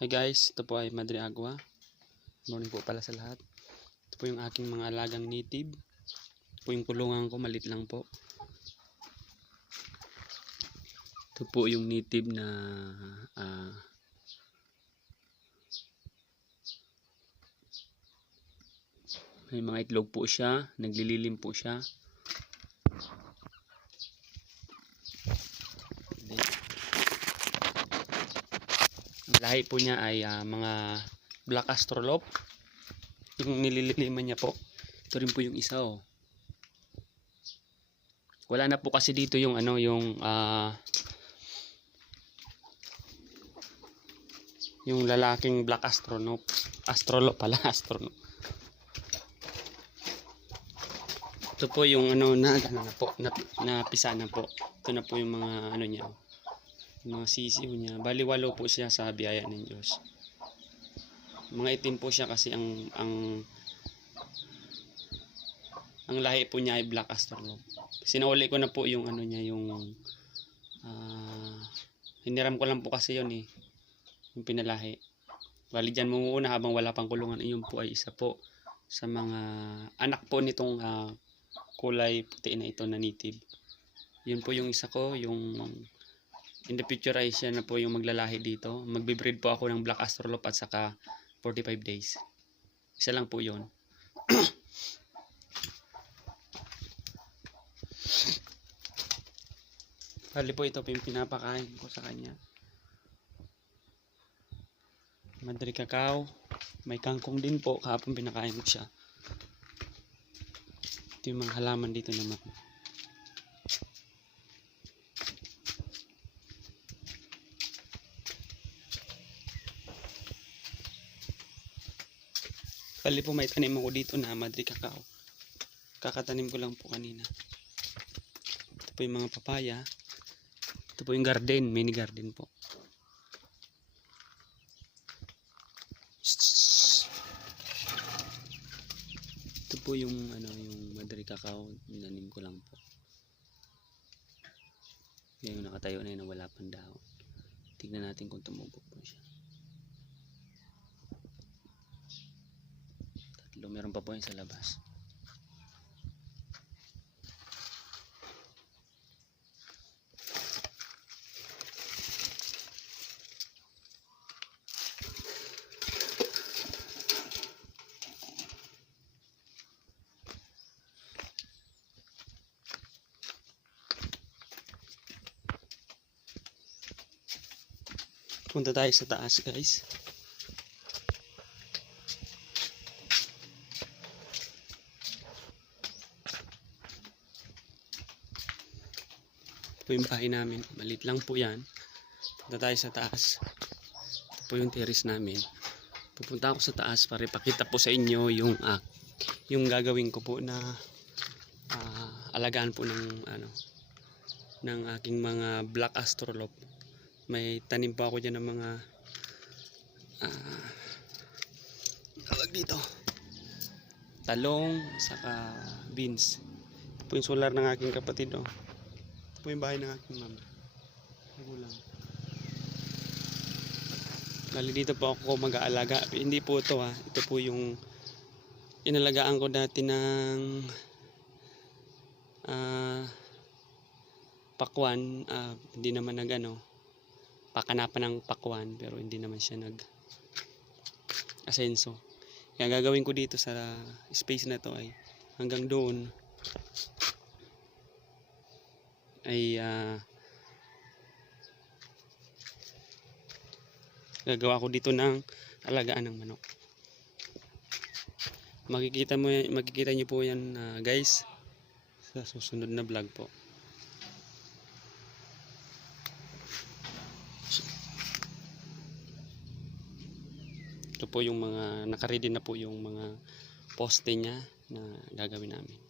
Hi guys, ito po ay Madre Agua. Morning po pala sa lahat. Ito po yung aking mga alagang native. Ito po yung kulungan ko, malit lang po. Ito po yung native na may mga itlog po siya, naglililim po siya. Lahi po niya ay mga black astrolop. Yung nilililiman niya po. Ito rin po yung isa oh. Wala na po kasi dito yung yung lalaking black astrolop. Astrolop pala, astrolop. Ito po yung napisa na po. Ito na po yung mga niya. Mga sisiw niya. Bali walo po siya sa biyaya ng Diyos. Mga itim po siya kasi ang lahi po niya ay black astrolop. Sinauli ko na po yung niya, yung hiniram ko lang po kasi yun yung pinalahi. Bali dyan muna habang wala pang kulungan. Yun po ay isa po sa mga anak po nitong kulay puti na ito na native. Yun po yung isa ko, yung in the future ay siya na po yung maglalahi dito. Magbe-breed po ako ng black astrolop at saka 45 days. Isa lang po yun. Bali po ito po yung pinapakain ko sa kanya. Madre cacao. May kangkong din po. Kahapon pinakain ko siya. Ito yung mga halaman dito naman. Bali po may tanim ako dito na Madre cacao. Kakatanim ko lang po kanina. Ito po yung mga papaya. Ito po yung garden, mini garden po. Ito po yung yung Madre cacao, nanim ko lang po. Yan yung nakatayo na yun na wala pang dahon. Tignan natin kung tumubo po siya. Tatlo, meron pa po yung sa labas. Punta tayo sa taas guys. Ito po yung bahay namin. Maliit lang po yan. Punta tayo sa taas. Ito po yung terrace namin. Pupunta ako sa taas para ipakita po sa inyo yung gagawin ko po na alagaan po ng aking mga black astrolop. May tanim pa ako dyan ng mga tawag dito, talong saka beans. Ito po yung solar ng aking kapatid oh. Ito po yung bahay ng aking mama. Magulang. Bali dito po ako mag-aalaga. Hindi po ito ito po yung inalagaan ko dati ng pakwan. Hindi naman pakanapan ng pakwan pero hindi naman siya asenso. Kaya gagawin ko dito sa space na to ay hanggang doon ay gagawa ko dito ng alagaan ng manok. Makikita niyo po yan guys sa susunod na vlog po. Ito po yung mga nakaready na po yung mga poste niya na gagawin namin.